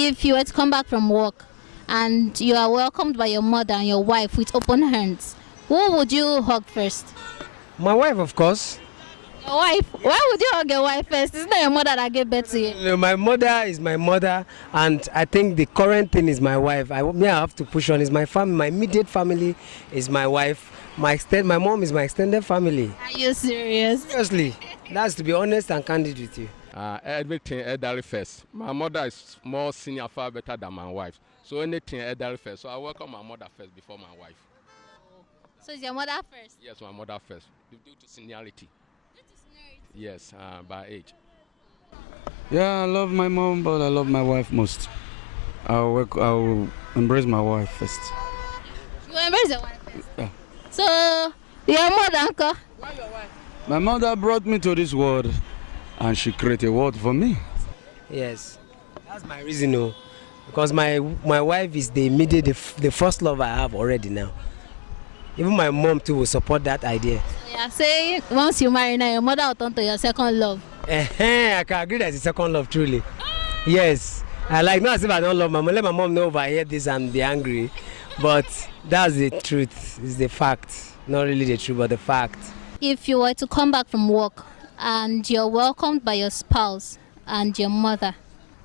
If you were to come back from work and you are welcomed by your mother and your wife with open hands, who would you hug first? My wife, of course. Your wife? Why would you hug your wife first? It's not your mother that gave birth to you. My mother is my mother, and I think the current thing is my wife. I have to push on. Is my family, my immediate family is my wife. My mom is my extended family. Are you serious? Seriously, that's to be honest and candid with you. Everything elderly first. My mother is more senior, far better than my wife. So anything elderly first. So I welcome my mother first before my wife. So it's your mother first? Yes, my mother first. Due to seniority. Yes, by age. Yeah, I love my mom, but I love my wife most. I'll embrace my wife first. You embrace your wife first? Yeah. So, your mother, uncle? My mother brought me to this world, and she created a world for me. Yes, that's my reason, oh. Because my wife is the first love I have already now. Even my mom too will support that idea. Yeah, say once you marry now, your mother will turn to your second love. I can agree that it's a second love, truly. Yes, I like, not as if I don't love my mom. Let my mom know if I hear this and be angry. But that's the truth, it's the fact. Not really the truth, but the fact. If you were to come back from work and you're welcomed by your spouse and your mother,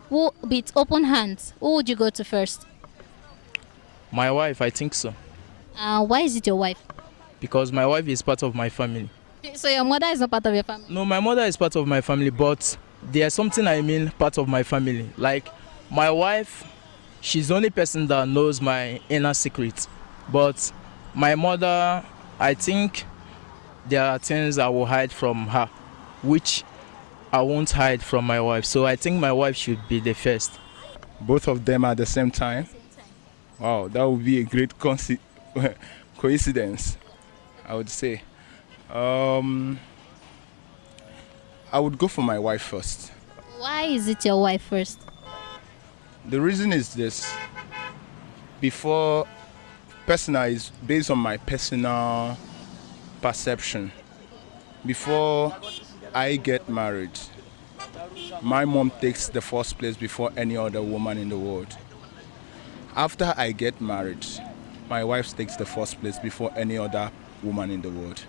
with open hands, who would you go to first? My wife, I think so. Why is it your wife? Because my wife is part of my family. So your mother is not part of your family? No, my mother is part of my family, but there's something I mean part of my family. Like my wife, she's the only person that knows my inner secret. But my mother, I think there are things I will hide from her, which I won't hide from my wife. So I think my wife should be the first. Both of them at the same time? Wow, that would be a great coincidence, I would say. I would go for my wife first. Why is it your wife first? The reason is this. Before, personal is based on my personal perception. Before I get married, my mom takes the first place before any other woman in the world. After I get married, my wife takes the first place before any other woman in the world.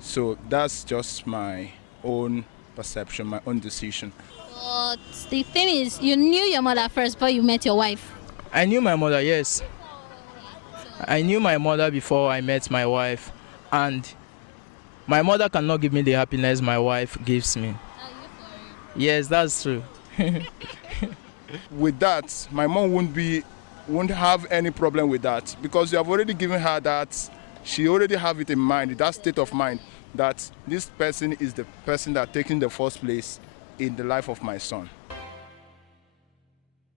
So that's just my own perception, my own decision. But the thing is, you knew your mother first before you met your wife. I knew my mother, yes. I knew my mother before I met my wife. And my mother cannot give me the happiness my wife gives me. Yes, that's true. With that, my mom won't have any problem with that, because you have already given her that. She already have it in mind, that state of mind, that this person is the person that taking the first place in the life of my son.